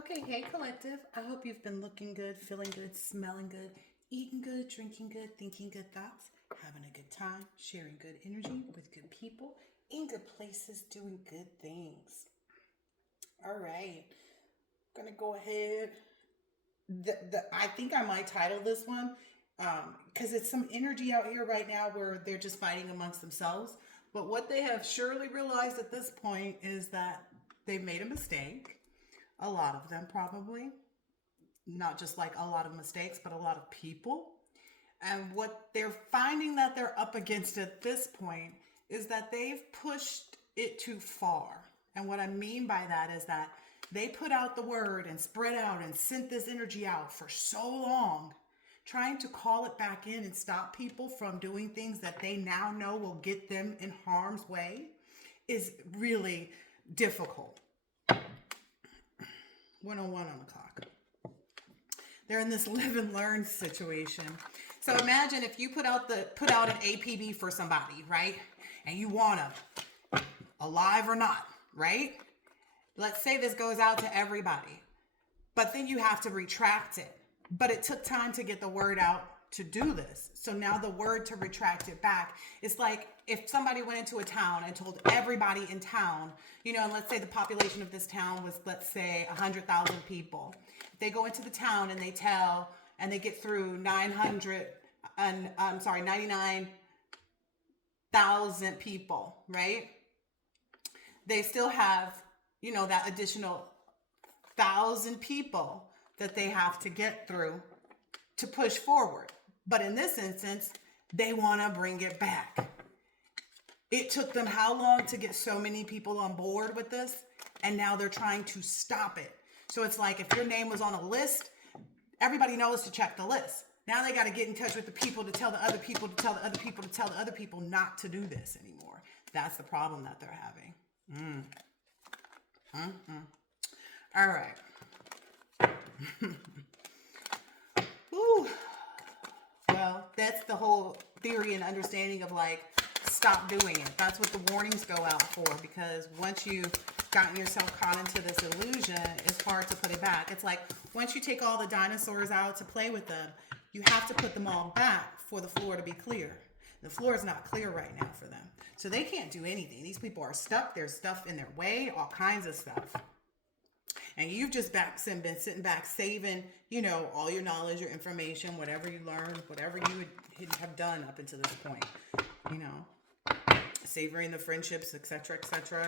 Okay, hey collective. I hope you've been looking good, feeling good, smelling good, eating good, drinking good, thinking good thoughts, having a good time, sharing good energy with good people, in good places, doing good things. All right, gonna go ahead. I think I might title this one because it's some energy out here right now where they're just fighting amongst themselves. But what they have surely realized at this point is that they've made a mistake. A lot of them probably, not just like a lot of mistakes, but a lot of people. And what they're finding that they're up against at this point is that they've pushed it too far. And what I mean by that is that they put out the word and spread out and sent this energy out for so long, trying to call it back in and stop people from doing things that they now know will get them in harm's way is really difficult. 101 on the clock. They're in this live and learn situation. So imagine if you put out an APB for somebody, right? And you want them alive or not, right? Let's say this goes out to everybody, but then you have to retract it. But it took time to get the word out to do this. So now the word to retract it back, it's like if somebody went into a town and told everybody in town, and let's say the population of this town was, let's say, 100,000 people. They go into the town and they tell, and they get through 99,000 people, right? They still have, that additional 1,000 people that they have to get through to push forward. But in this instance, they want to bring it back. It took them how long to get so many people on board with this? And now they're trying to stop it. So it's like if your name was on a list, everybody knows to check the list. Now they got to get in touch with the people to tell the other people to tell the other people to tell the other people not to do this anymore. That's the problem that they're having. All right. Whew. Well, that's the whole theory and understanding of like, stop doing it. That's what the warnings go out for, because once you've gotten yourself caught into this illusion, it's hard to put it back. It's like once you take all the dinosaurs out to play with them, you have to put them all back for the floor to be clear. The floor is not clear right now for them. So they can't do anything. These people are stuck. There's stuff in their way, all kinds of stuff. And you've just been sitting back saving, all your knowledge, your information, whatever you learned, whatever you would have done up until this point, savoring the friendships, etc.,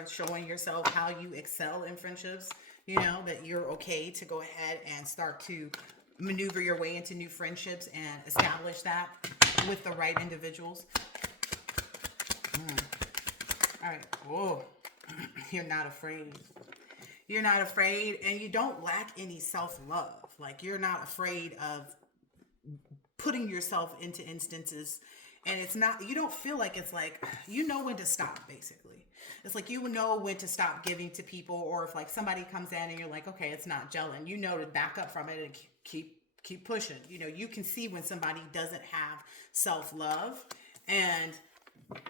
showing yourself how you excel in friendships, that you're okay to go ahead and start to maneuver your way into new friendships and establish that with the right individuals. All right. Whoa. You're not afraid. You're not afraid, and you don't lack any self-love. Like, you're not afraid of putting yourself into instances, and you don't feel like it's like, when to stop, basically. It's like, when to stop giving to people, or if like somebody comes in and you're like, okay, it's not gelling, to back up from it and keep pushing. You can see when somebody doesn't have self-love, and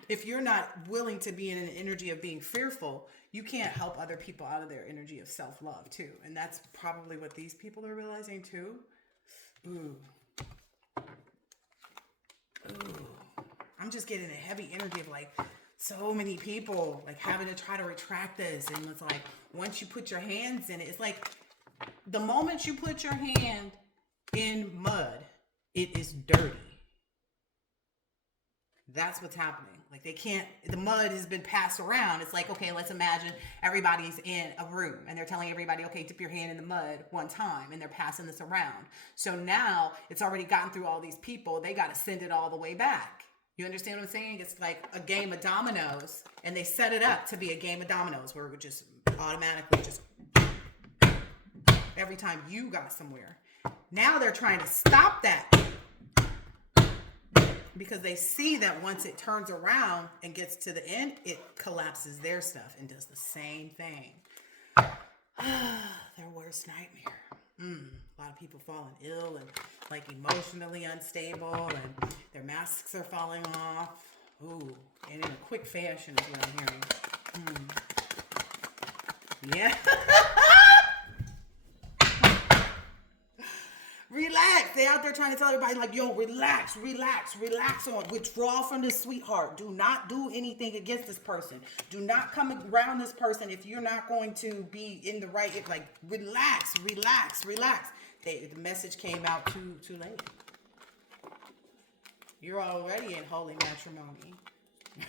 if you're not willing to be in an energy of being fearful, you can't help other people out of their energy of self-love too. And that's probably what these people are realizing too. Ooh. I'm just getting a heavy energy of like so many people like having to try to retract this. And it's like, once you put your hands in it, it's like the moment you put your hand in mud, it is dirty. That's what's happening. Like the mud has been passed around. It's like, okay, let's imagine everybody's in a room and they're telling everybody, okay, dip your hand in the mud one time, and they're passing this around. So now it's already gotten through all these people. They got to send it all the way back. You understand what I'm saying? It's like a game of dominoes, and they set it up to be a game of dominoes where it would just automatically just every time you got somewhere. Now they're trying to stop that, because they see that once it turns around and gets to the end, it collapses their stuff and does the same thing. Their worst nightmare. A lot of people falling ill and like emotionally unstable, and their masks are falling off. Ooh, and in a quick fashion is what I'm hearing. Yeah. they out there trying to tell everybody like, yo, relax, relax, relax on. Withdraw from this sweetheart. Do not do anything against this person. Do not come around this person if you're not going to be in the right, like, relax, relax, relax. The message came out too late. You're already in holy matrimony.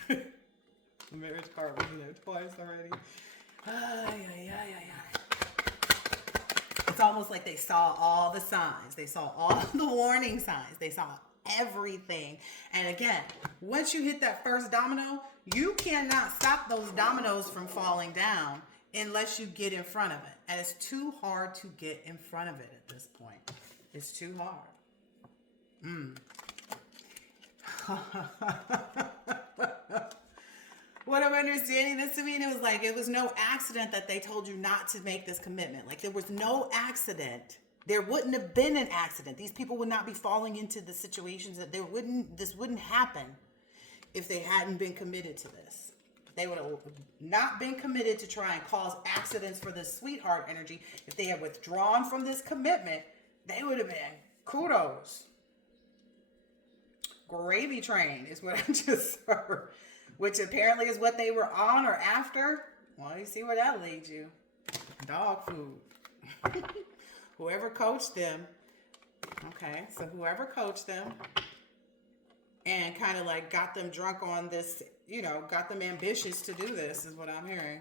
The marriage card was there twice already. It's almost like they saw all the signs. They saw all the warning signs. They saw everything. And again, once you hit that first domino, you cannot stop those dominoes from falling down unless you get in front of it. And it's too hard to get in front of it at this point. It's too hard. What I'm understanding this to mean, it was like, it was no accident that they told you not to make this commitment. Like, there was no accident. There wouldn't have been an accident. These people would not be falling into the situations that this wouldn't happen if they hadn't been committed to this. They would have not been committed to try and cause accidents for this sweetheart energy. If they had withdrawn from this commitment, they would have been kudos. Gravy train is what I just heard. Which apparently is what they were on or after. Well, you see where that leads you. Dog food. Whoever coached them. Okay, so whoever coached them and kind of like got them drunk on this, got them ambitious to do this is what I'm hearing.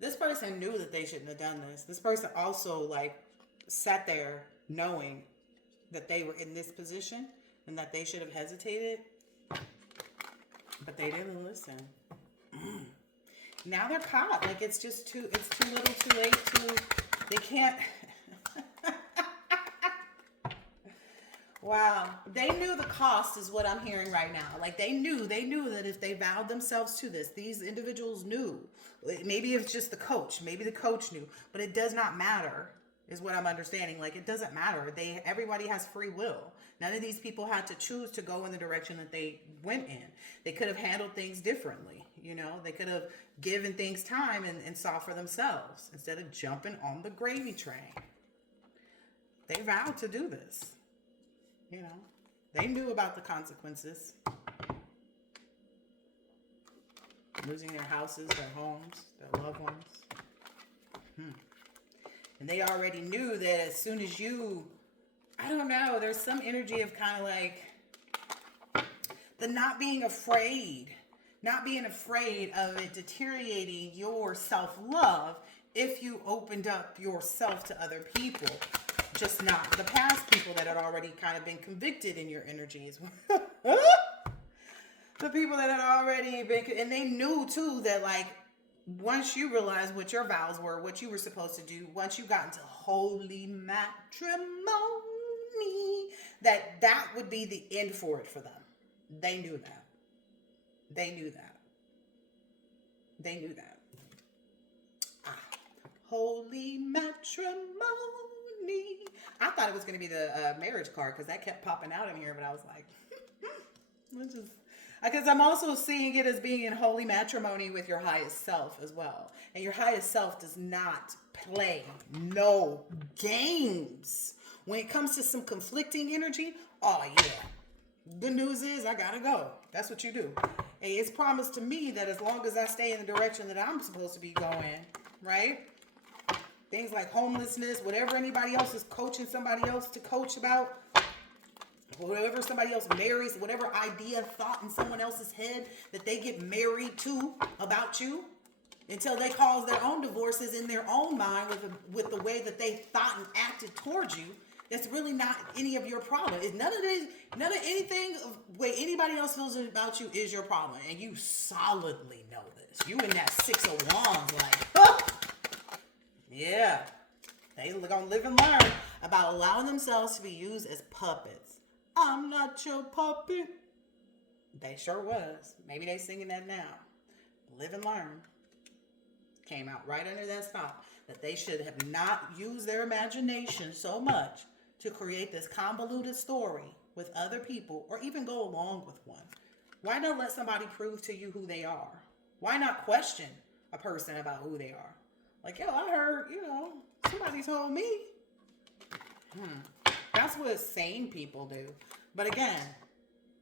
This person knew that they shouldn't have done this. This person also like sat there knowing that they were in this position and that they should have hesitated, but they didn't listen. Now they're caught. Like, it's too little too late they can't. Wow. They knew the cost is what I'm hearing right now. Like, they knew that if they vowed themselves to this, these individuals knew. Maybe it's just the coach. Maybe the coach knew, but it does not matter. Is what I'm understanding. Like, it doesn't matter. Everybody has free will. None of these people had to choose to go in the direction that they went in. They could have handled things differently. They could have given things time and saw for themselves instead of jumping on the gravy train. They vowed to do this. They knew about the consequences. Losing their houses, their homes, their loved ones. And they already knew that as soon as I don't know, there's some energy of kind of like the not being afraid of it deteriorating your self-love if you opened up yourself to other people. Just not the past people that had already kind of been convicted in your energies. The people that had already been, and they knew too that like, once you realize what your vows were, what you were supposed to do, once you got into holy matrimony, that would be the end for it for them. They knew that. Holy matrimony. I thought it was going to be the marriage card because that kept popping out in here, but I was like, because I'm also seeing it as being in holy matrimony with your highest self as well. And your highest self does not play no games. When it comes to some conflicting energy, oh yeah. Good news is I gotta go. That's what you do. Hey, it's promised to me that as long as I stay in the direction that I'm supposed to be going, right? Things like homelessness, whatever anybody else is coaching somebody else to coach about, whatever somebody else marries, whatever idea, thought in someone else's head that they get married to about you, until they cause their own divorces in their own mind with the way that they thought and acted towards you. That's really not any of your problem. It's none of anything of way anybody else feels about you is your problem, and you solidly know this. You in that 6 of Wands, like, oh! Yeah, they gonna live and learn about allowing themselves to be used as puppets. I'm not your puppet. They sure was. Maybe they singing that now. Live and learn. Came out right under that spot. That they should have not used their imagination so much to create this convoluted story with other people or even go along with one. Why not let somebody prove to you who they are? Why not question a person about who they are? Like, yo, I heard, somebody told me. That's what sane people do. But again,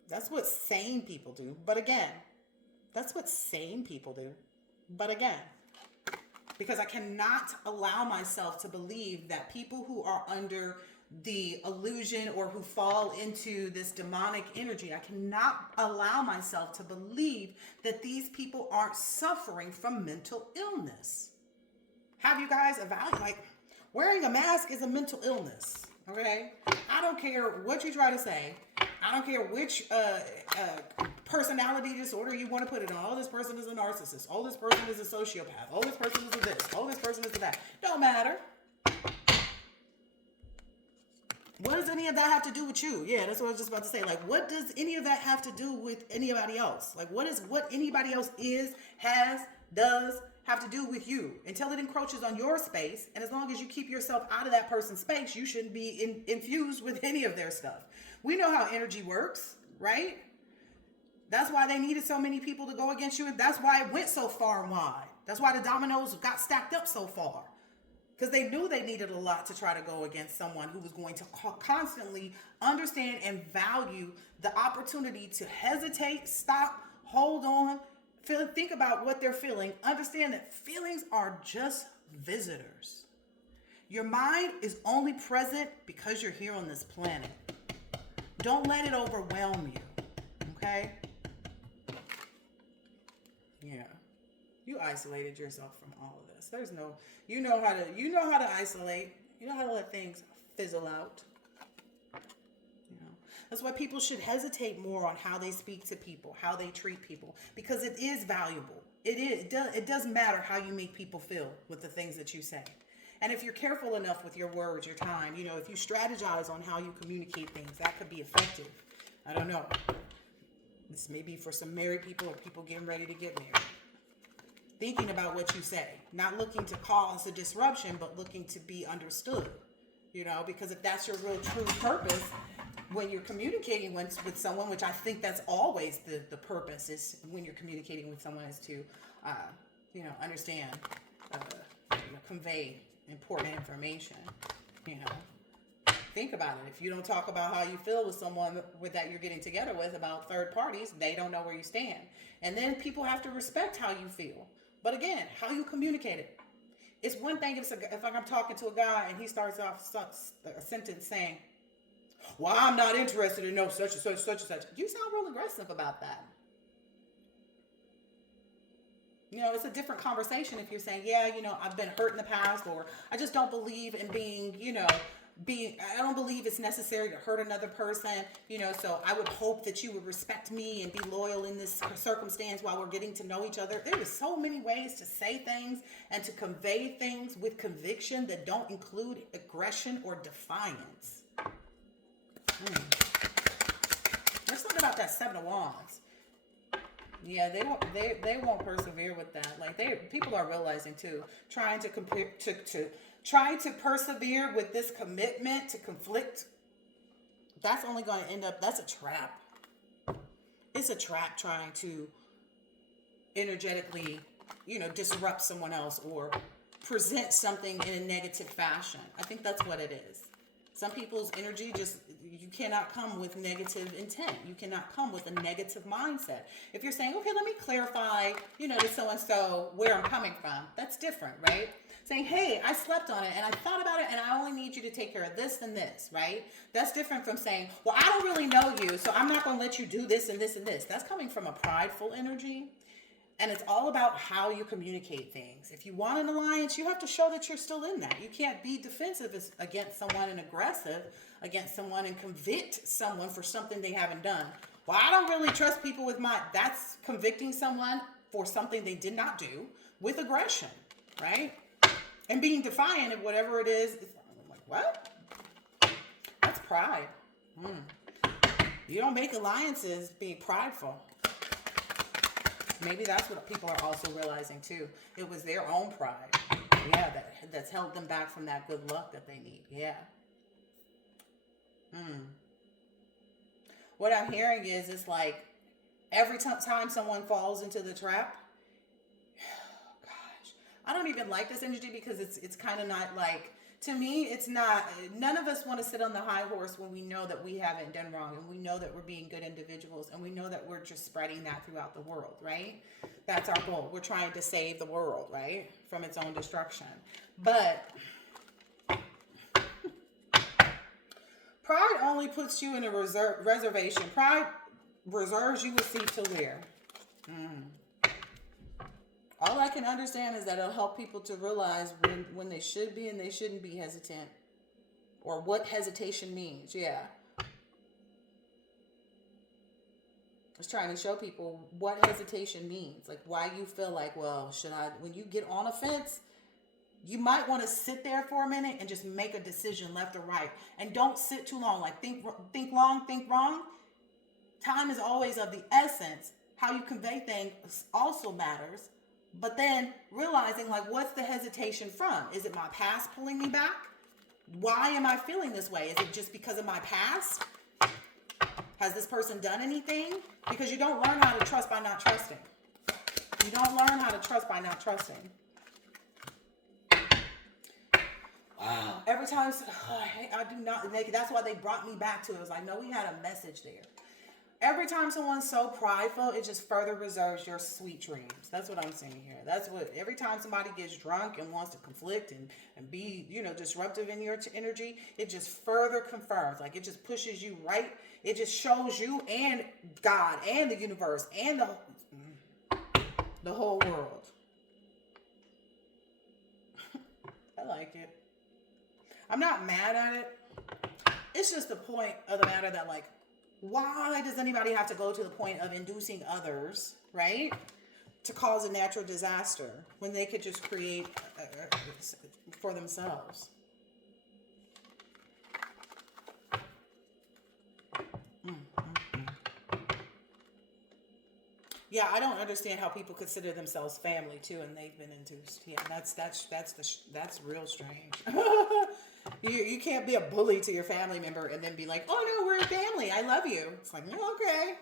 that's what sane people do. But again, that's what sane people do. But again, because I cannot allow myself to believe that people who are under the illusion or who fall into this demonic energy, I cannot allow myself to believe that these people aren't suffering from mental illness. Have you guys evaluated, like, wearing a mask is a mental illness, okay? I don't care what you try to say. I don't care which personality disorder you want to put it on. Oh, this person is a narcissist. Oh, this person is a sociopath. Oh, this person is a this. Oh, this person is a that. Don't matter. What does any of that have to do with you? Yeah, that's what I was just about to say. Like, what does any of that have to do with anybody else? Like, what anybody else does have to do with you until it encroaches on your space? And as long as you keep yourself out of that person's space, you shouldn't be infused with any of their stuff. We know how energy works, right? That's why they needed so many people to go against you. And that's why it went so far and wide. That's why the dominoes got stacked up so far. Because they knew they needed a lot to try to go against someone who was going to constantly understand and value the opportunity to hesitate, stop, hold on, think about what they're feeling. Understand that feelings are just visitors. Your mind is only present because you're here on this planet. Don't let it overwhelm you, okay? Yeah. You isolated yourself from all of this. There's no, you know how to isolate. You know how to let things fizzle out. That's why people should hesitate more on how they speak to people, how they treat people, because it is valuable. It does matter how you make people feel with the things that you say. And if you're careful enough with your words, your time, if you strategize on how you communicate things, that could be effective. I don't know. This may be for some married people or people getting ready to get married. Thinking about what you say, not looking to cause a disruption, but looking to be understood, because if that's your real true purpose, when you're communicating with someone, which I think that's always the purpose is when you're communicating with someone is to, understand, convey important information, Think about it. If you don't talk about how you feel with someone that you're getting together with about third parties, they don't know where you stand. And then people have to respect how you feel. But again, how you communicate it. It's one thing if I'm talking to a guy and he starts off a sentence saying, well, I'm not interested in no such and such, such and such. You sound real aggressive about that. It's a different conversation if you're saying, yeah, I've been hurt in the past, or I just don't believe in I don't believe it's necessary to hurt another person, so I would hope that you would respect me and be loyal in this circumstance while we're getting to know each other. There is so many ways to say things and to convey things with conviction that don't include aggression or defiance. There's something about that Seven of Wands. Yeah, they won't persevere with that. Like people are realizing too, trying to persevere with this commitment to conflict. That's only going to end up. That's a trap. It's a trap trying to energetically, disrupt someone else or present something in a negative fashion. I think that's what it is. Some people's energy you cannot come with negative intent. You cannot come with a negative mindset. If you're saying, okay, let me clarify, to so-and-so where I'm coming from, that's different, right? Saying, hey, I slept on it and I thought about it and I only need you to take care of this and this, right? That's different from saying, well, I don't really know you, so I'm not going to let you do this and this and this. That's coming from a prideful energy. And it's all about how you communicate things. If you want an alliance, you have to show that you're still in that. You can't be defensive against someone and aggressive against someone and convict someone for something they haven't done. Well, I don't really trust people with that's convicting someone for something they did not do with aggression, right? And being defiant of whatever it is. I'm like, what? That's pride. You don't make alliances being prideful. Maybe that's what people are also realizing too. It was their own pride. Yeah, that's held them back from that good luck that they need. Yeah. What I'm hearing is it's like every time someone falls into the trap, gosh, I don't even like this energy because it's kind of not like, to me, it's not, none of us want to sit on the high horse when we know that we haven't done wrong, and we know that we're being good individuals, and we know that we're just spreading that throughout the world, right? That's our goal. We're trying to save the world, right? From its own destruction. But pride only puts you in a reservation. Pride reserves you a seat to where? All I can understand is that it'll help people to realize when they should be and they shouldn't be hesitant. Or what hesitation means. Yeah. It's trying to show people what hesitation means. Like why you feel like, well, should I, when you get on a fence, you might want to sit there for a minute and just make a decision left or right. And don't sit too long. Like think long, think wrong. Time is always of the essence. How you convey things also matters. But then realizing, like, what's the hesitation from? Is it my past pulling me back? Why am I feeling this way? Is it just because of my past? Has this person done anything? Because you don't learn how to trust by not trusting. You don't learn how to trust by not trusting. Wow. Every time, I do not, that's why they brought me back to it. It was like, no, we had a message there. Every time someone's so prideful, it just further reserves your sweet dreams. That's what I'm saying here. That's what, every time somebody gets drunk and wants to conflict and be, disruptive in your energy, it just further confirms. Like, it just pushes you right. It just shows you and God and the universe and the whole world. I like it. I'm not mad at it. It's just the point of the matter that, like, why does anybody have to go to the point of inducing others, right, to cause a natural disaster when they could just create for themselves? Yeah, I don't understand how people consider themselves family too, and they've been induced. Yeah, that's real strange. You can't be a bully to your family member and then be like, oh no, we're a family, I love you. It's like, no, okay.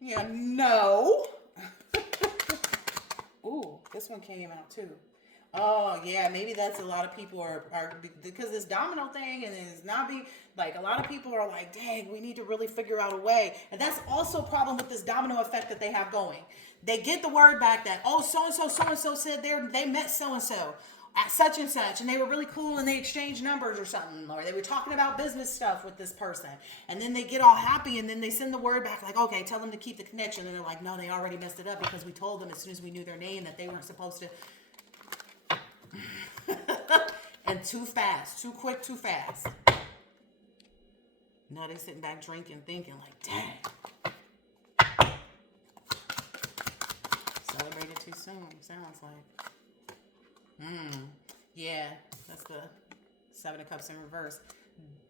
Yeah, no. Ooh, this one came out too. Oh yeah, maybe that's a lot of people are because this domino thing, and it's not be like, a lot of people are like, dang, we need to really figure out a way. And that's also a problem with this domino effect that they have going. They get the word back that, oh, so and so said they met so and so at such and such, and they were really cool, and they exchanged numbers or something, or they were talking about business stuff with this person, and then they get all happy, and then they send the word back like, okay, tell them to keep the connection, and they're like, no, they already messed it up because we told them as soon as we knew their name that they weren't supposed to. And too fast, too quick, too fast. Now they're sitting back drinking, thinking like, dang, celebrated too soon, sounds like. Yeah, that's the Seven of Cups in reverse.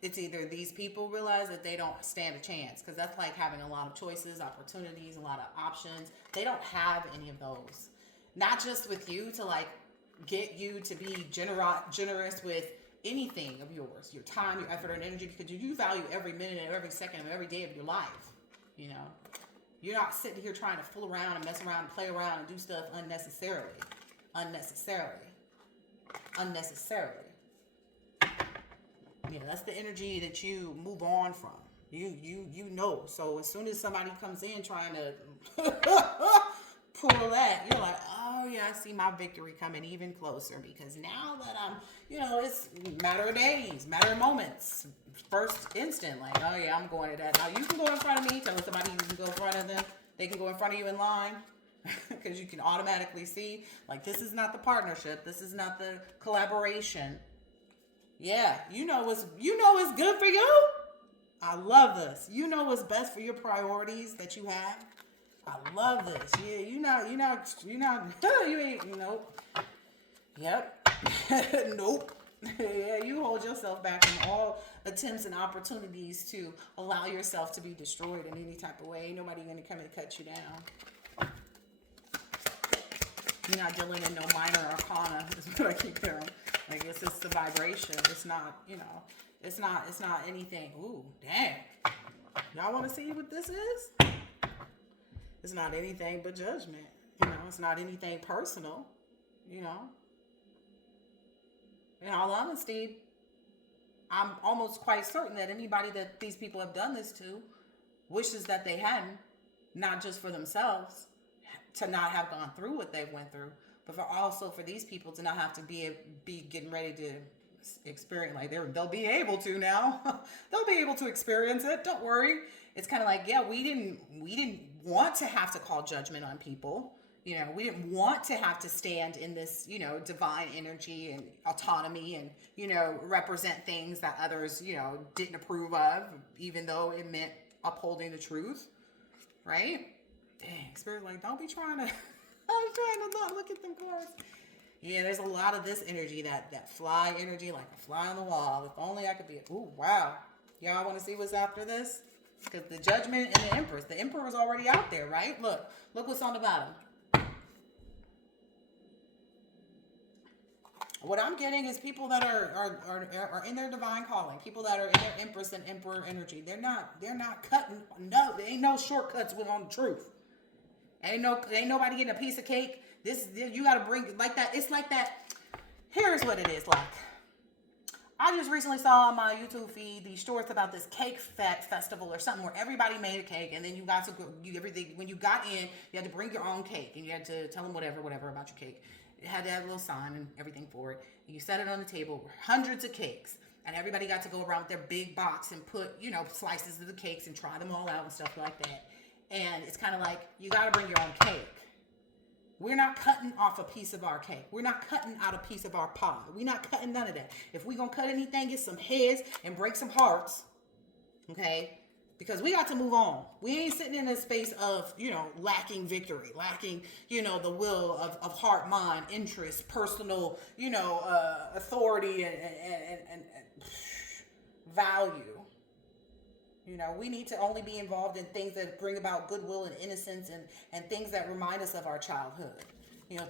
It's either these people realize that they don't stand a chance, because that's like having a lot of choices, opportunities, a lot of options. They don't have any of those. Not just with you to like get you to be generous with anything of yours, your time, your effort, and energy, because you value every minute and every second of every day of your life. You're not sitting here trying to fool around and mess around and play around and do stuff unnecessarily. Yeah, that's the energy that you move on from. You know. So as soon as somebody comes in trying to pull that, you're like, oh yeah, I see my victory coming even closer, because now that I'm, it's matter of days, matter of moments. First instant, like, oh yeah, I'm going to that. Now you can go in front of me, telling somebody you can go in front of them. They can go in front of you in line. Because you can automatically see, like, this is not the partnership. This is not the collaboration. Yeah, you know what's good for you. I love this. You know what's best for your priorities that you have. I love this. Yeah, you ain't, nope. Yep. Nope. Yeah, you hold yourself back from all attempts and opportunities to allow yourself to be destroyed in any type of way. Ain't nobody gonna come and cut you down. You're not dealing in no minor arcana, is what I keep hearing. Like, it's just the vibration. It's not, it's not anything. Ooh, damn. Y'all want to see what this is? It's not anything but judgment. It's not anything personal. You know, in all honesty, I'm almost quite certain that anybody that these people have done this to wishes that they hadn't, not just for themselves to not have gone through what they went through, but for also for these people to not have to be getting ready to experience, like they'll be able to now. They'll be able to experience it. Don't worry. It's kind of like, yeah, we didn't want to have to call judgment on people. You know, we didn't want to have to stand in this, divine energy and autonomy and, represent things that others, didn't approve of, even though it meant upholding the truth, right? Dang, Spirit, like, don't be trying to, I'm trying to not look at them cards. Yeah, there's a lot of this energy, that fly energy, like a fly on the wall. If only I could be, ooh, wow. Y'all want to see what's after this? Because the Judgment and the Empress. The Emperor's already out there, right? Look what's on the bottom. What I'm getting is people that are in their divine calling, people that are in their Empress and Emperor energy. They're not cutting. No, there ain't no shortcuts with on the truth. Ain't nobody getting a piece of cake. This you got to bring like that. It's like that. Here's what it is like. I just recently saw on my YouTube feed these shorts about this cake festival or something where everybody made a cake, and then you got to go. Everything when you got in, you had to bring your own cake, and you had to tell them whatever about your cake. It had to have a little sign and everything for it. And you set it on the table, hundreds of cakes, and everybody got to go around with their big box and put slices of the cakes and try them all out and stuff like that. And it's kind of like you got to bring your own cake. We're not cutting off a piece of our cake. We're not cutting out a piece of our pie. We're not cutting none of that. If we're going to cut anything, get some heads and break some hearts. Okay? Because we got to move on. We ain't sitting in a space of, lacking victory, lacking, the will of heart, mind, interest, personal, authority and value. We need to only be involved in things that bring about goodwill and innocence and things that remind us of our childhood.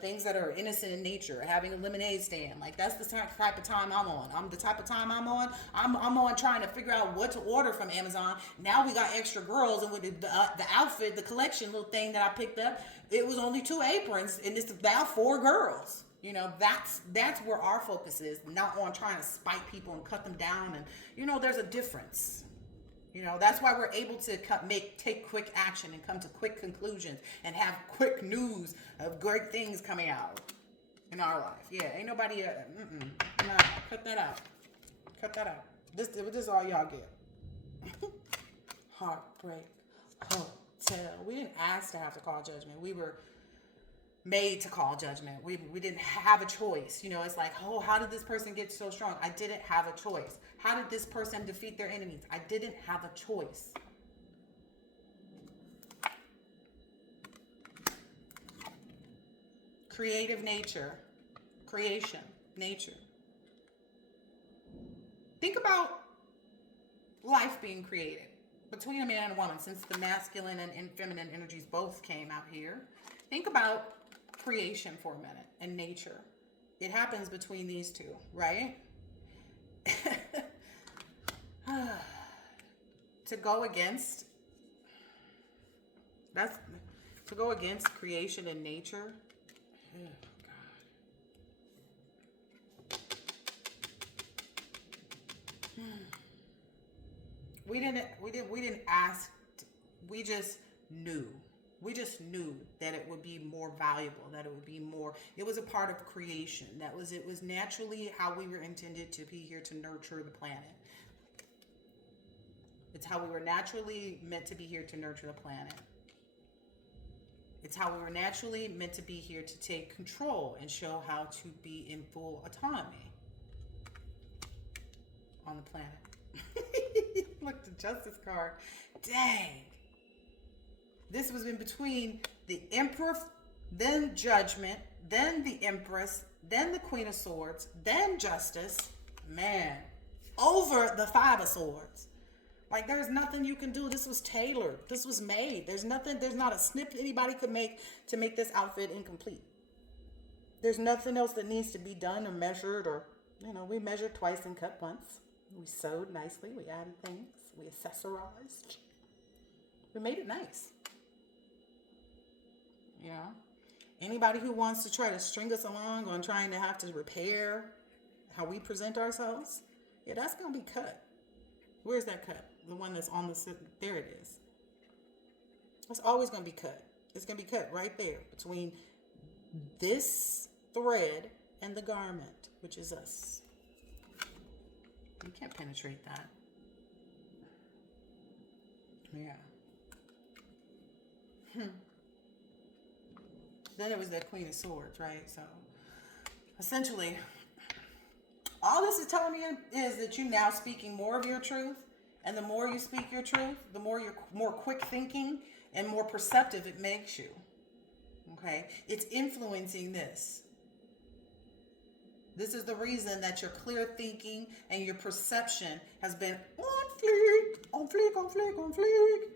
Things that are innocent in nature, having a lemonade stand. Like, that's the type of time I'm on. I'm the type of time I'm on. I'm on trying to figure out what to order from Amazon. Now we got extra girls, and with the outfit, the collection little thing that I picked up, it was only 2 aprons, and it's about 4 girls. That's where our focus is, not on trying to spite people and cut them down. And, there's a difference. That's why we're able to take quick action and come to quick conclusions and have quick news of great things coming out in our life. Yeah, ain't nobody, nah, cut that out. Cut that out. This is all y'all get. Heartbreak Hotel. We didn't ask to have to call judgment. We were made to call judgment. We didn't have a choice. It's like, oh, how did this person get so strong? I didn't have a choice. How did this person defeat their enemies? I didn't have a choice. Creative nature. Creation. Nature. Think about life being created between a man and a woman, since the masculine and feminine energies both came out here. Think about creation for a minute and nature. It happens between these two, right? To go against creation and nature. Oh, God. We didn't ask. We just knew. We just knew that it would be more valuable, that it would be more, it was a part of creation. It was naturally how we were intended to be here to nurture the planet. It's how we were naturally meant to be here to nurture the planet. It's how we were naturally meant to be here to take control and show how to be in full autonomy on the planet. Look, the Justice card. Dang. This was in between the Emperor, then Judgment, then the Empress, then the Queen of Swords, then Justice. Man, over the 5 of Swords. Like, there's nothing you can do. This was tailored. This was made. There's not a snip anybody could make to make this outfit incomplete. There's nothing else that needs to be done or measured or, we measured twice and cut once. We sewed nicely. We added things. We accessorized. We made it nice. Anybody who wants to try to string us along on trying to have to repair how we present ourselves, yeah, that's going to be cut. Where's that cut? The one that's on the, there it is. It's always going to be cut. It's going to be cut right there between this thread and the garment, which is us. You can't penetrate that. Yeah. Then it was that Queen of Swords, right? So essentially, all this is telling me is that you now speaking more of your truth. And the more you speak your truth, the more you're more quick thinking and more perceptive it makes you. Okay? It's influencing this. This is the reason that your clear thinking and your perception has been on fleek, on fleek, on fleek, on fleek.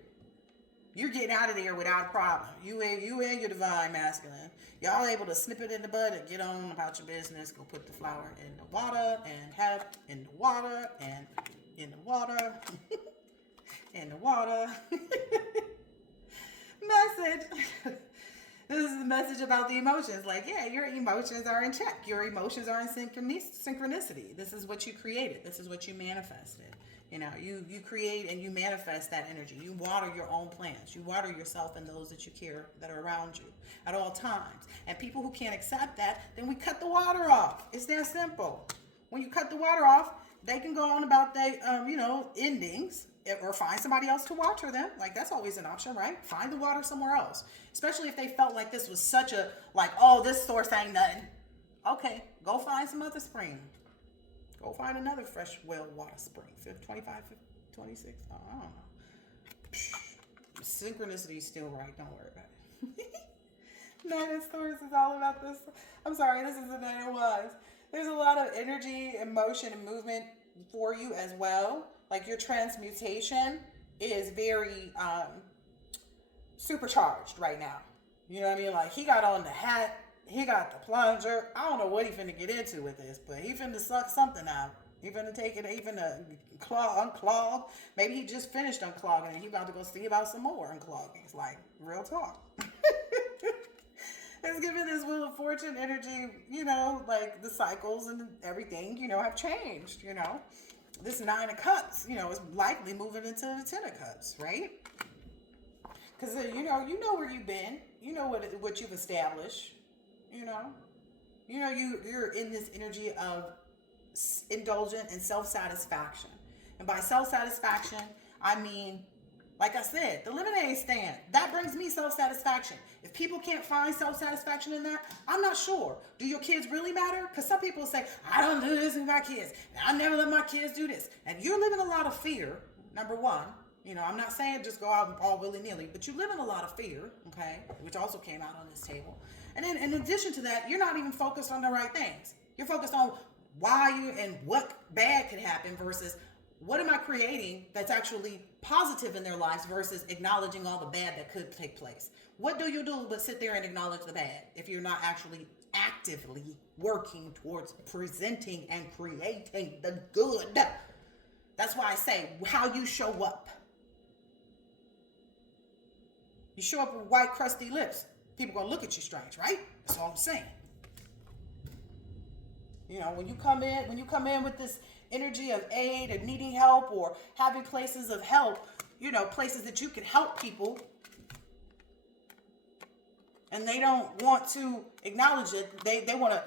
You're getting out of there without a problem. You and your divine masculine. Y'all able to snip it in the bud and get on about your business. Go put the flower in the water and have in the water and in the water. In the water. Message. This is a message about the emotions. Like, yeah, your emotions are in check. Your emotions are in synchronicity. This is what you created. This is what you manifested. You know, you create and you manifest that energy. You water your own plants. You water yourself and those that you care that are around you at all times. And people who can't accept that, then we cut the water off. It's that simple. When you cut the water off, they can go on about their, endings or find somebody else to water them. Like, that's always an option, right? Find the water somewhere else. Especially if they felt like this was such a, like, oh, this source ain't nothing. Okay, go find some other spring. Go find another fresh well water spring. 25, 26, I don't know. Synchronicity is still right. Don't worry about it. Nine of Swords is all about this. I'm sorry, this is the Nine of Wands. There's a lot of energy, emotion, and movement for you as well. Like, your transmutation is very supercharged right now. You know what I mean? Like, he got on the hat. He got the plunger. I don't know what he finna get into with this, but he finna suck something out. He finna take it, he finna unclog. Maybe he just finished unclogging and he about to go see about some more unclogging. It's like, real talk. It's giving this Wheel of Fortune energy, like the cycles and everything, have changed, This Nine of Cups, is likely moving into the Ten of Cups, right? Because, you know where you've been. You know what you've established. You're in this energy of indulgent and self-satisfaction. And by self-satisfaction, I mean, like I said, the lemonade stand, that brings me self-satisfaction. If people can't find self-satisfaction in that, I'm not sure. Do your kids really matter? Because some people say, I don't do this with my kids. I never let my kids do this. And you're living a lot of fear, number one. I'm not saying just go out all willy-nilly, but you live in a lot of fear, okay, which also came out on this table. And then in addition to that, you're not even focused on the right things. You're focused on why you and what bad could happen versus what am I creating that's actually positive in their lives versus acknowledging all the bad that could take place. What do you do but sit there and acknowledge the bad if you're not actually actively working towards presenting and creating the good? That's why I say how you show up. You show up with white, crusty lips. People gonna look at you strange, right? That's all I'm saying. When you come in with this energy of aid and needing help or having places of help, places that you can help people, and they don't want to acknowledge it. They want to,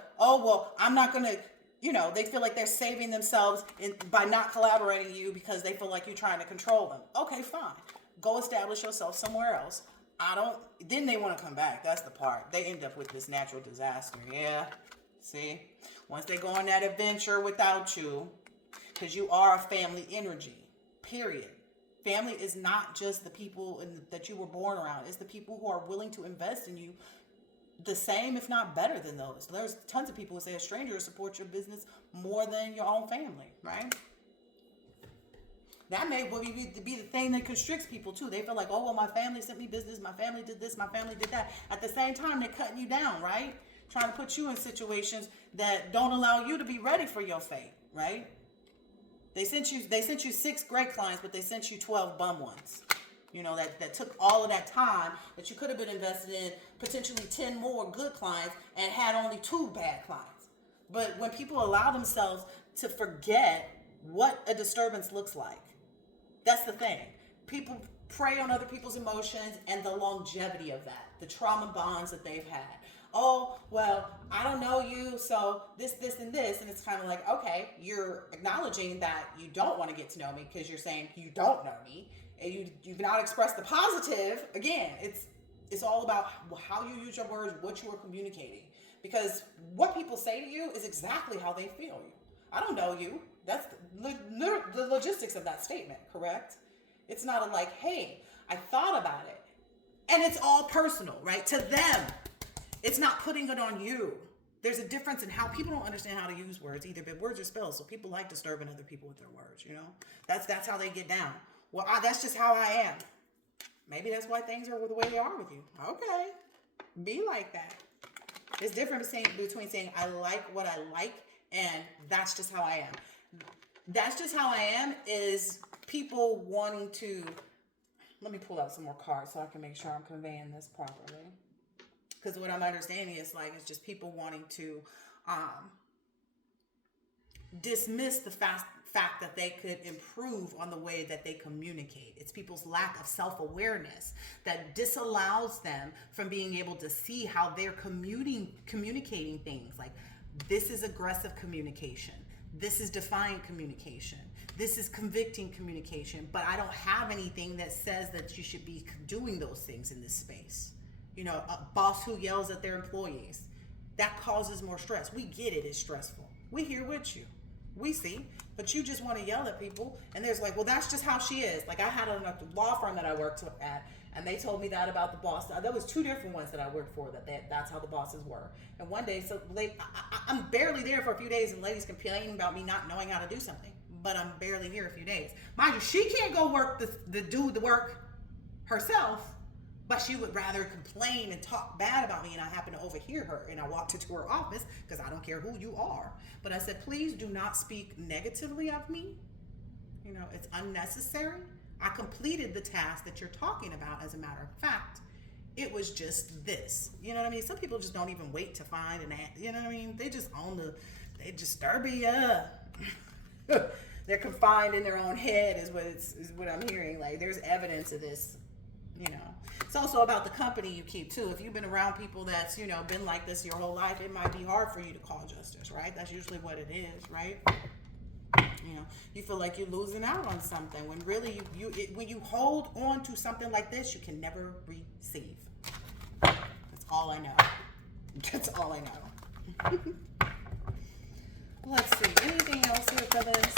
I'm not gonna, they feel like they're saving themselves by not collaborating with you because they feel like you're trying to control them. Okay, fine. Go establish yourself somewhere else. Then they want to come back. That's the part. They end up with this natural disaster. Yeah. See? Once they go on that adventure without you, because you are a family energy, period. Family is not just the people that you were born around. It's the people who are willing to invest in you the same, if not better than those. There's tons of people who say a stranger support your business more than your own family, right? That may be the thing that constricts people too. They feel like, my family sent me business, my family did this, my family did that. At the same time, they're cutting you down, right? Trying to put you in situations that don't allow you to be ready for your fate, right? They sent you 6 great clients, but they sent you 12 bum ones. You know, that took all of that time that you could have been invested in potentially 10 more good clients and had only 2 bad clients. But when people allow themselves to forget what a disturbance looks like, that's the thing. People prey on other people's emotions and the longevity of that, the trauma bonds that they've had. Oh, well, I don't know you, so this, and this. And it's kind of like, okay, you're acknowledging that you don't want to get to know me because you're saying you don't know me. And you've not expressed the positive. Again, it's all about how you use your words, what you are communicating. Because what people say to you is exactly how they feel you. I don't know you. That's the logistics of that statement, correct? It's not a like, hey, I thought about it. And it's all personal, right? To them, it's not putting it on you. There's a difference in how people don't understand how to use words either, but words are spells, so people like disturbing other people with their words, you know? That's how they get down. Well, that's just how I am. Maybe that's why things are the way they are with you. Okay, be like that. It's different between saying I like what I like and that's just how I am. That's just how I am is people wanting to, let me pull out some more cards so I can make sure I'm conveying this properly. Because what I'm understanding is like, it's just people wanting to dismiss the fact that they could improve on the way that they communicate. It's people's lack of self-awareness that disallows them from being able to see how they're communicating things. Like, this is aggressive communication. This is defiant communication. This is convicting communication. But I don't have anything that says that you should be doing those things in this space. You know, a boss who yells at their employees, that causes more stress. We get it, it's stressful. We here with you. We see, but you just want to yell at people. And there's like, well, that's just how she is. Like I had a law firm that I worked at, and they told me that about the boss. There was 2 different ones that I worked for that's how the bosses were. And one day, so I'm barely there for a few days, and ladies complaining about me not knowing how to do something. But I'm barely here a few days. Mind you, she can't go do the work herself. But she would rather complain and talk bad about me, and I happened to overhear her, and I walked into her office because I don't care who you are. But I said, please do not speak negatively of me. You know, it's unnecessary. I completed the task that you're talking about. As a matter of fact, it was just this. You know what I mean? Some people just don't even wait to find an answer. You know what I mean? They just they disturb you. They're confined in their own head is what I'm hearing. Like there's evidence of this, you know. It's also about the company you keep too. If you've been around people that's, you know, been like this your whole life, it might be hard for you to call justice, right? That's usually what it is, right? You know, you feel like you're losing out on something when really when you hold on to something like this, you can never receive. That's all I know. That's all I know. Let's see. Anything else here for this?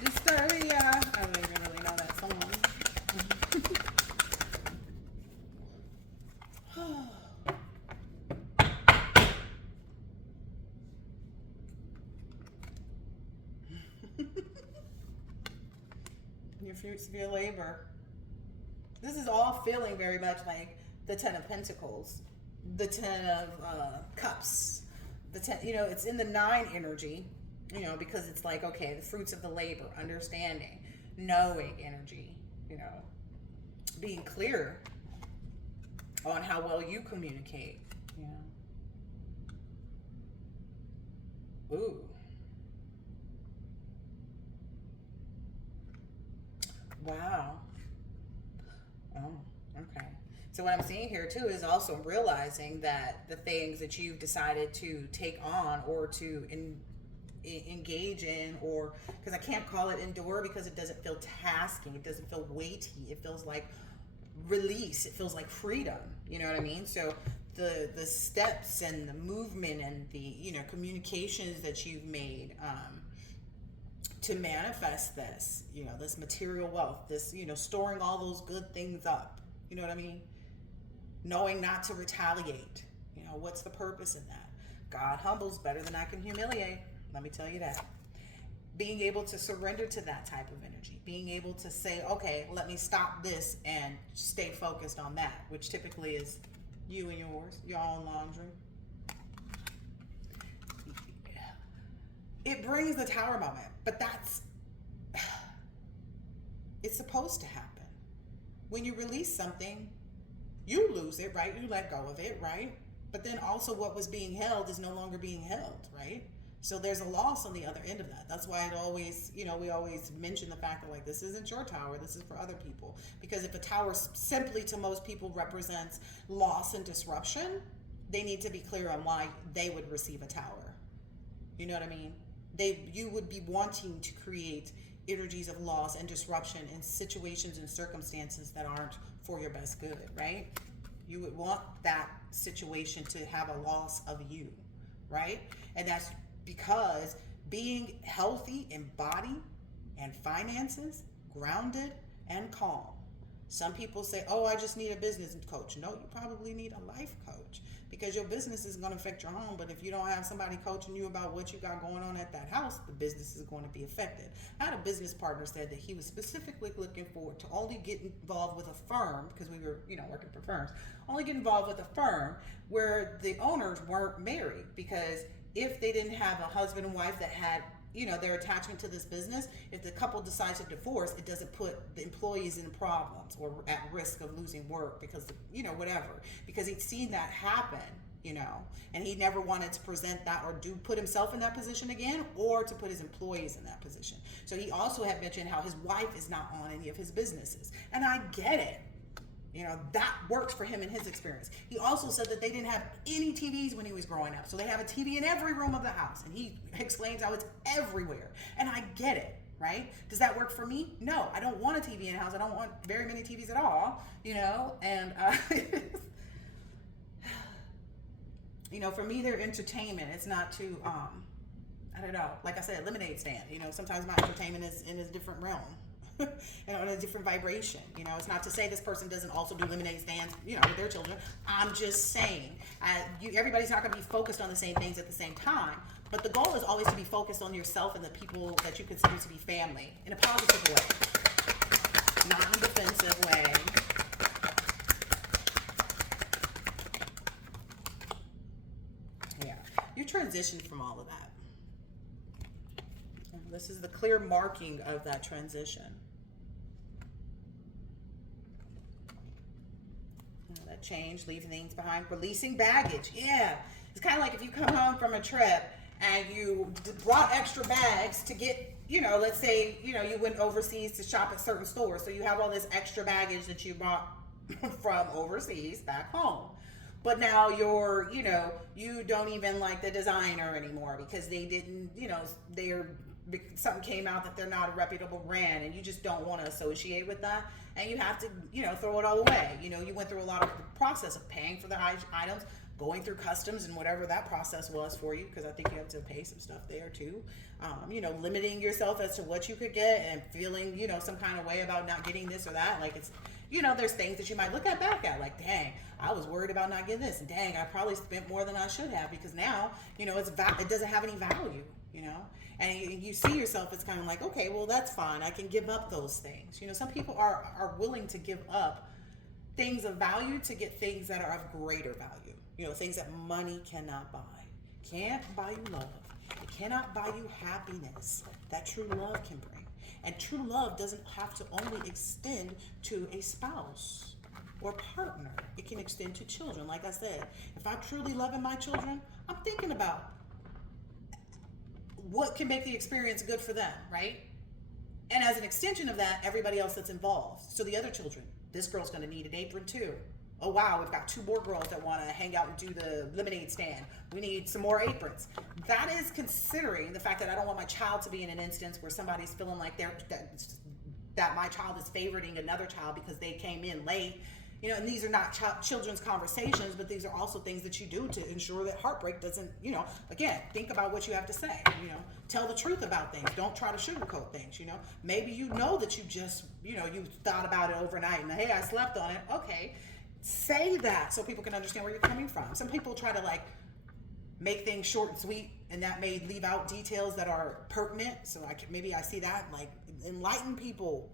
Disturbia. I don't even really know that song. Your fruits of your labor. This is all feeling very much like the 10 of Pentacles, the 10 of Cups, the 10, you know, it's in the 9 energy, you know, because it's like, okay, the fruits of the labor, understanding, knowing energy, you know, being clear on how well you communicate, you know. Ooh. Wow. Oh, okay. So what I'm seeing here too is also realizing that the things that you've decided to take on or to engage in, or because I can't call it endure because it doesn't feel tasking, it doesn't feel weighty, it feels like release, it feels like freedom, you know what I mean? So the steps and the movement and the, you know, communications that you've made to manifest this, you know, this material wealth, this, you know, storing all those good things up, you know what I mean? Knowing not to retaliate, you know, what's the purpose in that? God humbles better than I can humiliate. Let me tell you that. Being able to surrender to that type of energy, being able to say, okay, let me stop this and stay focused on that, which typically is you and yours, your own laundry. It brings the Tower moment, but that's It's supposed to happen. When you release something, you lose it, right? You let go of it, right? But then also what was being held is no longer being held, right? So there's a loss on the other end of that. That's why it always, we always mention the fact that like, this isn't your tower, this is for other people. Because if a tower simply to most people represents loss and disruption, they need to be clear on why they would receive a tower. You know what I mean? You would be wanting to create energies of loss and disruption in situations and circumstances that aren't for your best good, right? You would want that situation to have a loss of you, right? And that's because being healthy in body and finances, grounded and calm. Some people say, oh, I just need a business coach. No, you probably need a life coach, because your business is going to affect your home. But if you don't have somebody coaching you about what you got going on at that house, the business is going to be affected. I had a business partner said that he was specifically looking forward to only get involved with a firm, because we were, working for firms, only get involved with a firm where the owners weren't married, because if they didn't have a husband and wife that had their attachment to this business, if the couple decides to divorce, it doesn't put the employees in problems or at risk of losing work because, whatever. Because he'd seen that happen, and he never wanted to present that or put himself in that position again, or to put his employees in that position. So he also had mentioned how his wife is not on any of his businesses. And I get it. That worked for him in his experience. He also said that they didn't have any TVs when he was growing up. So they have a TV in every room of the house. And he explains how it's everywhere. And I get it, right? Does that work for me? No, I don't want a TV in the house. I don't want very many TVs at all, and, for me, they're entertainment. It's not to, I don't know, like I said, lemonade stand. Sometimes my entertainment is in a different realm. On a different vibration. It's not to say this person doesn't also do lemonade stands, with their children. I'm just saying, everybody's not going to be focused on the same things at the same time. But the goal is always to be focused on yourself and the people that you consider to be family in a positive way, not in a defensive way. Yeah, you transitioned from all of that. This is the clear marking of that transition. That change, leaving things behind, releasing baggage. Yeah, it's kind of like if you come home from a trip and you brought extra bags to get, let's say, you went overseas to shop at certain stores. So you have all this extra baggage that you brought from overseas back home. But now you don't even like the designer anymore because they didn't, something came out that they're not a reputable brand, and you just don't want to associate with that, and you have to throw it all away. You went through a lot of the process of paying for the items, going through customs and whatever that process was for you, because I think you have to pay some stuff there too. Limiting yourself as to what you could get and feeling some kind of way about not getting this or that. Like it's there's things that you might look back at like, dang, I was worried about not getting this, and dang, I probably spent more than I should have, because now it doesn't have any value. And you see yourself, it's kind of like, okay, well, that's fine. I can give up those things. Some people are willing to give up things of value to get things that are of greater value. Things that money cannot buy. Can't buy you love. It cannot buy you happiness that true love can bring. And true love doesn't have to only extend to a spouse or partner. It can extend to children. Like I said, if I'm truly loving my children, I'm thinking about what can make the experience good for them, right? And as an extension of that, everybody else that's involved. So the other children, this girl's going to need an apron too. Oh wow, we've got 2 more girls that want to hang out and do the lemonade stand. We need some more aprons. That is considering the fact that I don't want my child to be in an instance where somebody's feeling like that my child is favoriting another child because they came in late. And these are not children's conversations, but these are also things that you do to ensure that heartbreak doesn't, again, think about what you have to say, tell the truth about things. Don't try to sugarcoat things, maybe that you just, you thought about it overnight and hey, I slept on it. Okay, say that so people can understand where you're coming from. Some people try to make things short and sweet, and that may leave out details that are pertinent. So maybe I see that, enlighten people.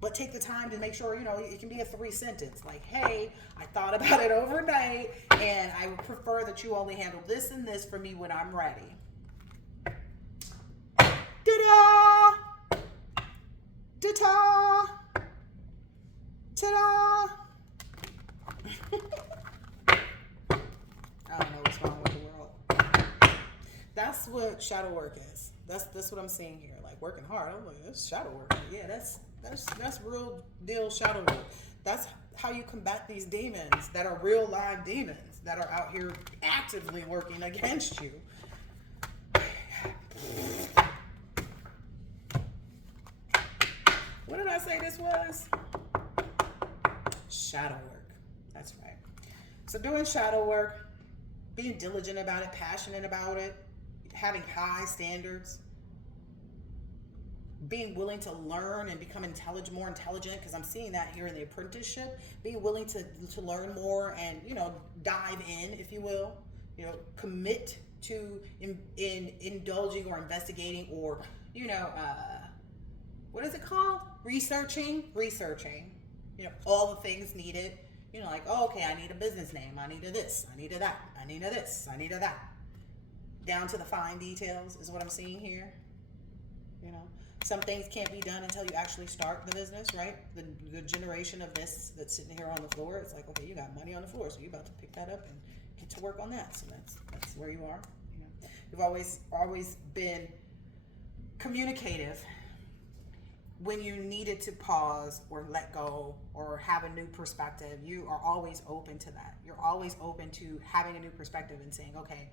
But take the time to make sure, it can be a 3-sentence. Like, hey, I thought about it overnight, and I would prefer that you only handle this and this for me when I'm ready. Ta-da! Ta-ta! Ta-da! I don't know what's wrong with the world. That's what shadow work is. That's what I'm seeing here. Like working hard. I'm like, that's shadow work. Yeah, that's real deal shadow work. That's how you combat these demons that are real live demons that are out here actively working against you. What did I say this was? Shadow work. That's right. So doing shadow work, being diligent about it, passionate about it, having high standards, being willing to learn and become more intelligent, because I'm seeing that here in the apprenticeship, being willing to learn more and, dive in, if you will, commit to in indulging or investigating or, what is it called? Researching, all the things needed, like, oh, okay, I need a business name. I need a this, I need a that, I need a this, I need a that. Down to the fine details is what I'm seeing here. Some things can't be done until you actually start the business, right? The generation of this that's sitting here on the floor, it's like, okay, you got money on the floor, so you're about to pick that up and get to work on that. So that's where you are. You've always been communicative when you needed to pause or let go or have a new perspective. You are always open to that. You're always open to having a new perspective and saying, okay,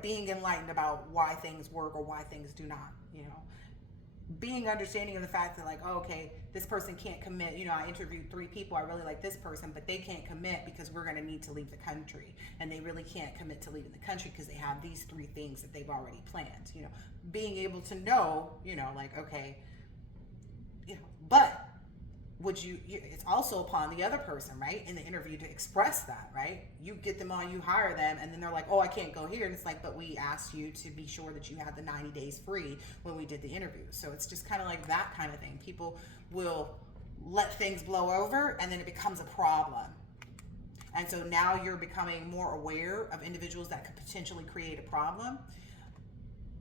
being enlightened about why things work or why things do not, being understanding of the fact that, like, oh, okay, this person can't commit. I interviewed 3 people. I really like this person, but they can't commit because we're going to need to leave the country. And they really can't commit to leaving the country because they have these 3 things that they've already planned. Being able to know, like, okay, but would you, it's also upon the other person, right, in the interview to express that, right? You get them on, you hire them, and then they're like, oh, I can't go here. And it's like, but we asked you to be sure that you had the 90 days free when we did the interview. So it's just kind of like that kind of thing. People will let things blow over, and then it becomes a problem. And so now you're becoming more aware of individuals that could potentially create a problem.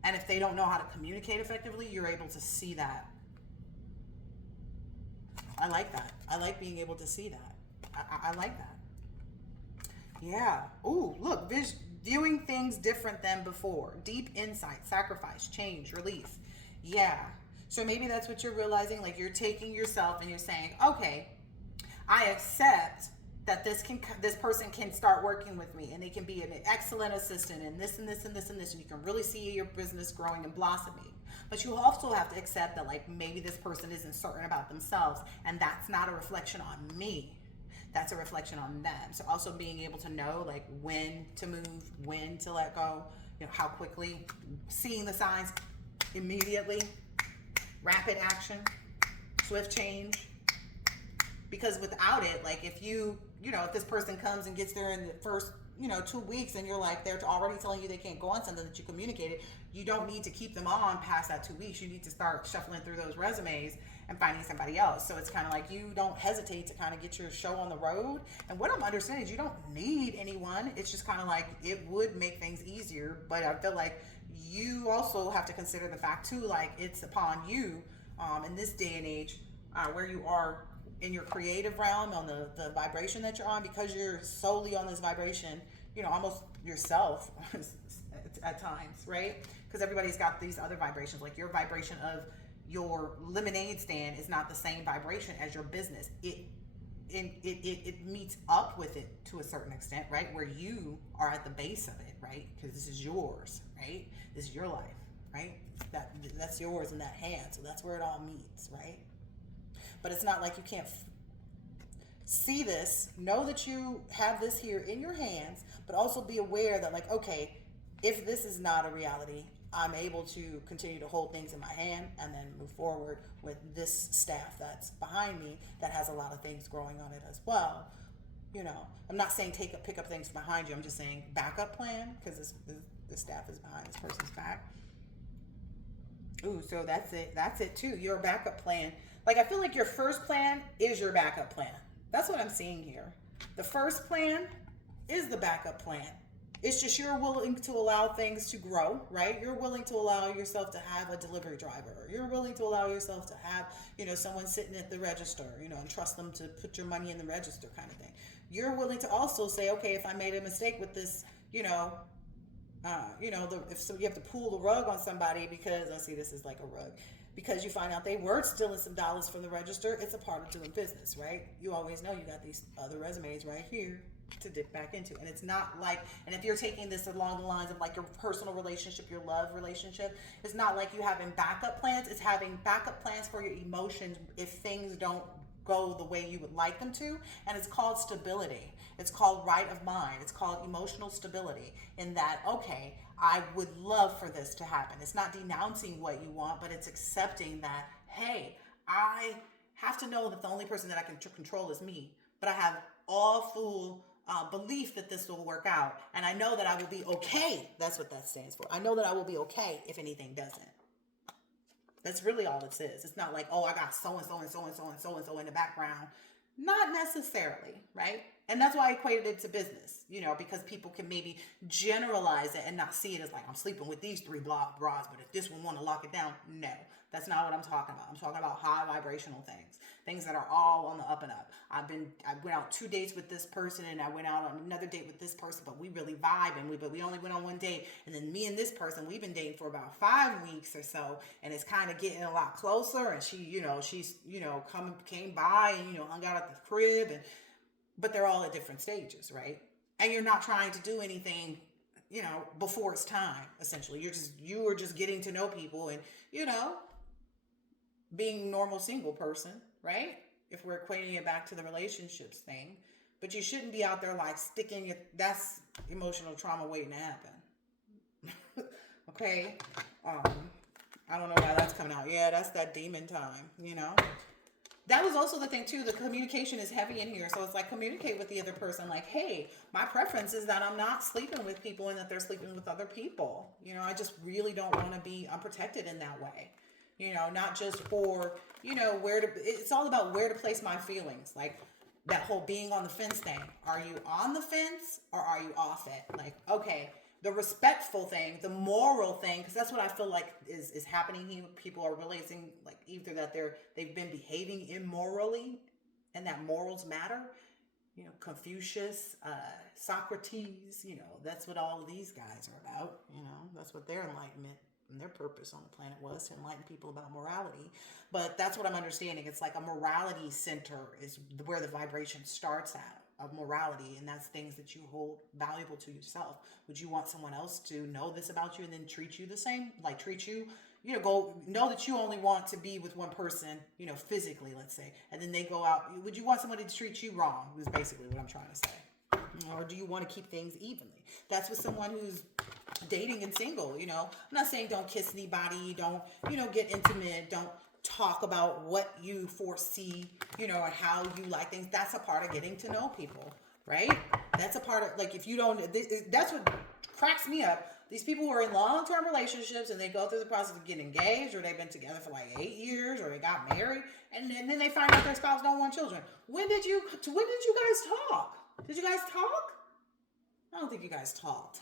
And if they don't know how to communicate effectively, you're able to see that. I like that. I like being able to see that. I like that. Yeah. Ooh, look, viewing things different than before. Deep insight, sacrifice, change, release. Yeah. So maybe that's what you're realizing. Like, you're taking yourself and you're saying, okay, I accept that this person can start working with me and they can be an excellent assistant and this and this and this and this, and you can really see your business growing and blossoming. But you also have to accept that, like, maybe this person isn't certain about themselves, and that's not a reflection on me. That's a reflection on them. So also being able to know, like, when to move, when to let go, how quickly, seeing the signs immediately, rapid action, swift change. Because without it, like, if if this person comes and gets there in the first 2 weeks and you're like, they're already telling you they can't go on something that you communicated, you don't need to keep them on past that 2 weeks. You need to start shuffling through those resumes and finding somebody else. So it's kind of like you don't hesitate to kind of get your show on the road. And what I'm understanding is you don't need anyone. It's just kind of like it would make things easier. But I feel like you also have to consider the fact too, like, it's upon you in this day and age where you are in your creative realm, on the vibration that you're on, because you're solely on this vibration, almost yourself at times, right? Because everybody's got these other vibrations. Like, your vibration of your lemonade stand is not the same vibration as your business. It meets up with it to a certain extent, right? Where you are at the base of it, right? Because this is yours, right? This is your life, right? That's yours in that hand. So that's where it all meets, right? But it's not like you can't see this, know that you have this here in your hands, but also be aware that, like, okay, if this is not a reality, I'm able to continue to hold things in my hand and then move forward with this staff that's behind me that has a lot of things growing on it as well. I'm not saying pick up things behind you. I'm just saying backup plan, because this staff is behind this person's back. Ooh, so that's it. That's it too. Your backup plan. Like, I feel like your first plan is your backup plan. That's what I'm seeing here. The first plan is the backup plan. It's just you're willing to allow things to grow, right? You're willing to allow yourself to have a delivery driver. You're willing to allow yourself to have, someone sitting at the register, and trust them to put your money in the register kind of thing. You're willing to also say, okay, if I made a mistake with this, if so, you have to pull the rug on somebody because I see this as like a rug because you find out they were stealing some dollars from the register. It's a part of doing business, right? You always know you got these other resumes right here to dip back into. And it's not like, and if you're taking this along the lines of like your personal relationship, your love relationship, it's not like you having backup plans. It's having backup plans for your emotions if things don't go the way you would like them to. And it's called stability. It's called right of mind. It's called emotional stability in that, okay, I would love for this to happen. It's not denouncing what you want, but it's accepting that, hey, I have to know that the only person that I can control is me, but I have all full belief that this will work out. And I know that I will be okay. That's what that stands for. I know that I will be okay if anything doesn't. That's really all it is. It's not like, oh, I got so and so and so and so and so and so in the background. Not necessarily, right? And that's why I equated it to business, because people can maybe generalize it and not see it as like, I'm sleeping with these three bras, but if this one want to lock it down, no, that's not what I'm talking about. I'm talking about high vibrational things that are all on the up and up. I went out 2 dates with this person and I went out on another date with this person, but we really vibe but we only went on one date. And then me and this person, we've been dating for about 5 weeks or so, and it's kind of getting a lot closer. And she's came by and, hung out at the crib but they're all at different stages, right? And you're not trying to do anything, before it's time, essentially. You are just getting to know people and, being a normal single person, right? If we're equating it back to the relationships thing. But you shouldn't be out there like sticking it. That's emotional trauma waiting to happen. Okay? I don't know why that's coming out. Yeah, that's that demon time, That was also the thing too. The communication is heavy in here. So it's like communicate with the other person. Like, hey, my preference is that I'm not sleeping with people and that they're sleeping with other people. I just really don't want to be unprotected in that way. Not just for, it's all about where to place my feelings. Like that whole being on the fence thing. Are you on the fence or are you off it? Like, okay, the respectful thing, the moral thing, because that's what I feel like is happening here. People are realizing like either that they've been behaving immorally and that morals matter. Confucius, Socrates, that's what all of these guys are about. That's what their enlightenment and their purpose on the planet was, to enlighten people about morality. But that's what I'm understanding. It's like a morality center is where the vibration starts at, of morality, and that's things that you hold valuable to yourself. Would you want someone else to know this about you and then treat you the same? Like treat you, go know that you only want to be with one person, physically, let's say, and then they go out. Would you want somebody to treat you wrong? Is basically what I'm trying to say. Or do you want to keep things evenly? That's with someone who's dating and single. I'm not saying don't kiss anybody, don't, get intimate, don't talk about what you foresee, and how you like things. That's a part of getting to know people, right? That's a part of, like, if you don't, that's what cracks me up. These people who are in long-term relationships and they go through the process of getting engaged, or they've been together for like 8 years, or they got married, and then they find out their spouse don't want children. When did you guys talk? Did you guys talk? I don't think you guys talked.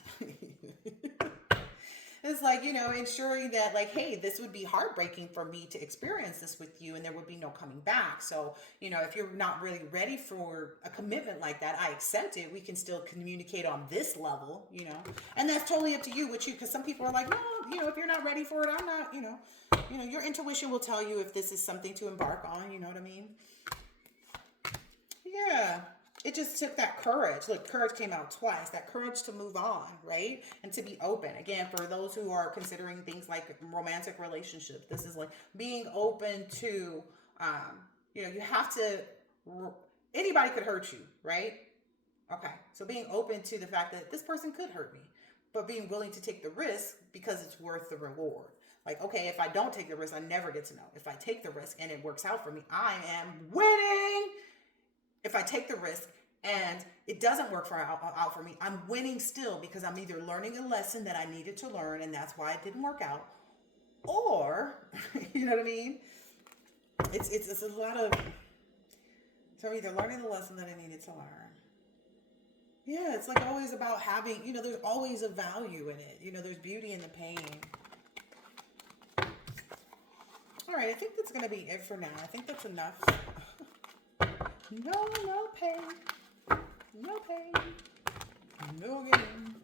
It's like, ensuring that like, hey, this would be heartbreaking for me to experience this with you and there would be no coming back. So, if you're not really ready for a commitment like that, I accept it. We can still communicate on this level, and that's totally up to you, because some people are like, no, if you're not ready for it, I'm not, your intuition will tell you if this is something to embark on, you know what I mean? Yeah. It just took that courage. Look, courage came out twice. That courage to move on, right? And to be open. Again, for those who are considering things like romantic relationships, this is like being open to, you have to, anybody could hurt you, right? Okay. So being open to the fact that this person could hurt me, but being willing to take the risk because it's worth the reward. Like, okay, if I don't take the risk, I never get to know. If I take the risk and it works out for me, I am winning. If I take the risk and it doesn't work out for me, I'm winning still, because I'm either learning a lesson that I needed to learn and that's why it didn't work out, or, you know what I mean? It's a lot of, so I'm either learning the lesson that I needed to learn, Yeah, it's like always about having, there's always a value in it. There's beauty in the pain. All right, I think that's going to be it for now. I think that's enough. No pain. No pain. No gain.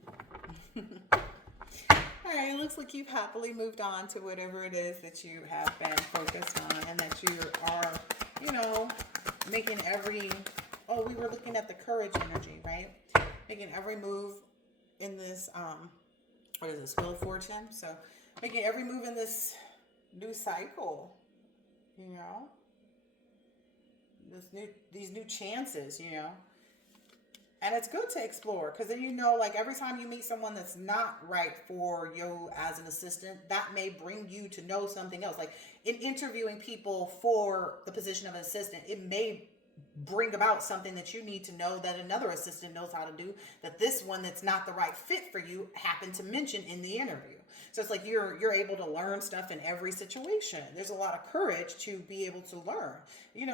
All right, it looks like you've happily moved on to whatever it is that you have been focused on, and that you are, making every, we were looking at the courage energy, right? Making every move in this, what is this, Wheel of Fortune? So making every move in this new cycle, you know, these new chances, and it's good to explore, because then like every time you meet someone that's not right for you as an assistant, that may bring you to know something else. Like in interviewing people for the position of an assistant, it may bring about something that you need to know that another assistant knows how to do, that this one that's not the right fit for you happened to mention in the interview. So it's like you're able to learn stuff in every situation. There's a lot of courage to be able to learn,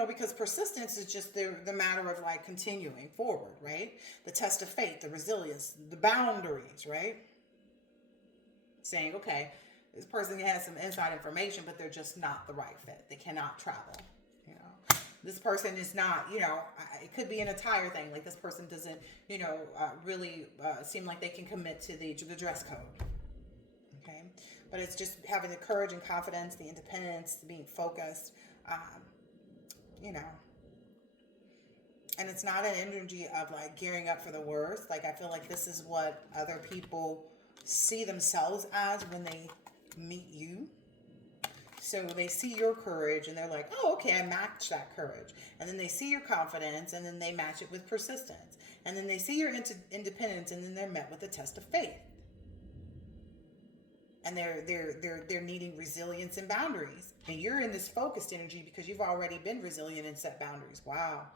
because persistence is just the matter of like continuing forward, right? The test of faith, the resilience, the boundaries, right? Saying, okay, this person has some inside information, but they're just not the right fit. They cannot travel. This person is not, it could be an entire thing. Like this person doesn't, really seem like they can commit to the dress code. Okay. But it's just having the courage and confidence, the independence, being focused, and it's not an energy of like gearing up for the worst. Like I feel like this is what other people see themselves as when they meet you. So they see your courage and they're like, oh, okay, I match that courage. And then they see your confidence and then they match it with persistence. And then they see your independence and then they're met with a test of faith. And they're needing resilience and boundaries. And you're in this focused energy because you've already been resilient and set boundaries. Wow.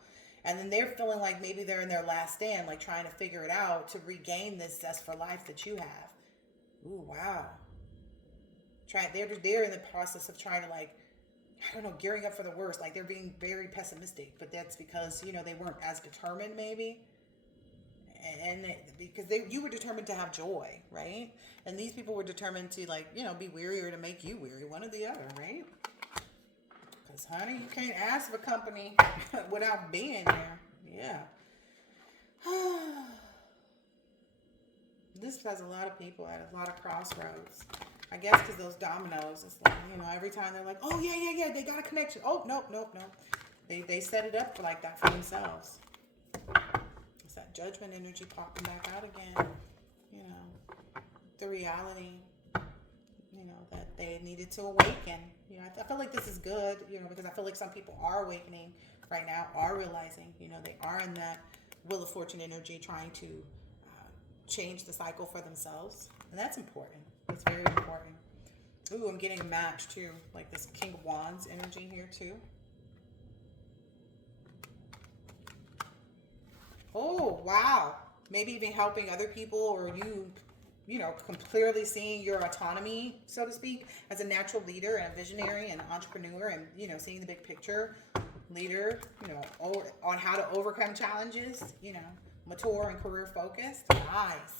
And then they're feeling like maybe they're in their last stand, like trying to figure it out to regain this zest for life that you have. Ooh, wow. They're in the process of trying to like, I don't know, gearing up for the worst. Like they're being very pessimistic, but that's because, they weren't as determined maybe. And because you were determined to have joy, right? And these people were determined to like, be weary or to make you weary, one or the other, right? Because honey, you can't ask for company without being there. Yeah. This has a lot of people at a lot of crossroads. I guess because those dominoes, it's like, every time they're like, oh, yeah, they got a connection. Oh, nope. They set it up for like that for themselves. It's that judgment energy popping back out again. The reality, that they needed to awaken. I feel like this is good, because I feel like some people are awakening right now, are realizing, they are in that Wheel of Fortune energy trying to change the cycle for themselves. And that's important. It's very important. Ooh, I'm getting a match too. Like this King of Wands energy here too. Oh, wow. Maybe even helping other people, or clearly seeing your autonomy, so to speak, as a natural leader and a visionary and entrepreneur, and, seeing the big picture leader, on how to overcome challenges, mature and career focused. Nice.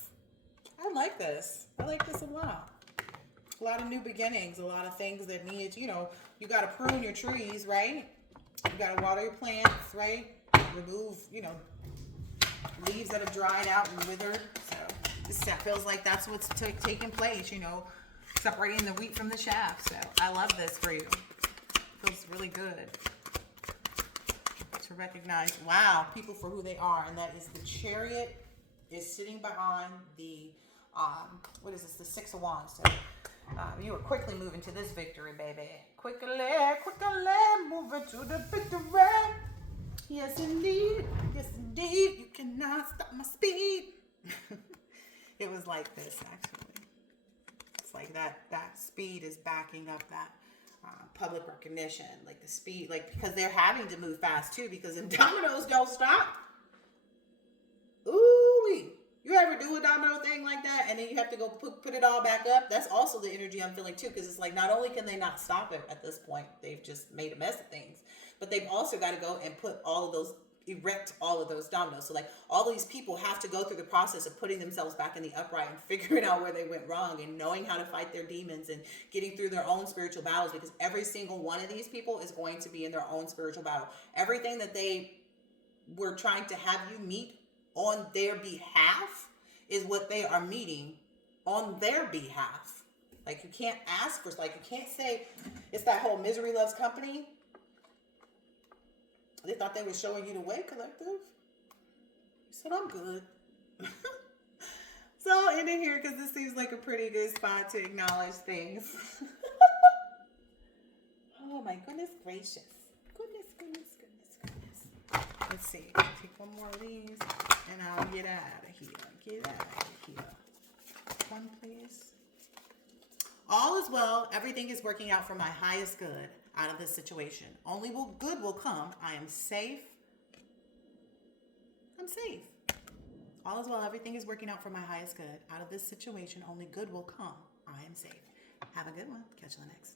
I like this. I like this a lot. A lot of new beginnings, a lot of things that need, you got to prune your trees, right? You got to water your plants, right? Remove, leaves that have dried out and withered. So this feels like that's what's taking place, separating the wheat from the chaff. So I love this for you. Feels really good to recognize, wow, people for who they are. And that is the Chariot is sitting behind the, what is this? The Six of Wands. So you are quickly moving to this victory, baby. Quickly, moving to the victory. Yes, indeed. Yes, indeed. You cannot stop my speed. It was like this, actually. It's like that speed is backing up that public recognition. Like the speed, like, because they're having to move fast, too, because the dominoes don't stop. Ooh-wee. You ever do a domino thing like that, and then you have to go put it all back up? That's also the energy I'm feeling, too, because it's like not only can they not stop it at this point, they've just made a mess of things, but they've also got to go and put all of those erect all of those dominoes. So like all these people have to go through the process of putting themselves back in the upright and figuring out where they went wrong and knowing how to fight their demons and getting through their own spiritual battles, because every single one of these people is going to be in their own spiritual battle. Everything that they were trying to have you meet on their behalf is what they are meeting on their behalf. Like you can't ask for, like you can't say, it's that whole misery loves company. They thought they were showing you the way, collective. You said, I'm good. So I'll end it here because this seems like a pretty good spot to acknowledge things. Oh my goodness gracious. Goodness. Let's see. Take one more of these and I'll get out of here. One, please. All is well. Everything is working out for my highest good out of this situation. Only good will come. I am safe. I'm safe. All is well. Everything is working out for my highest good. Out of this situation, only good will come. I am safe. Have a good one. Catch you on the next.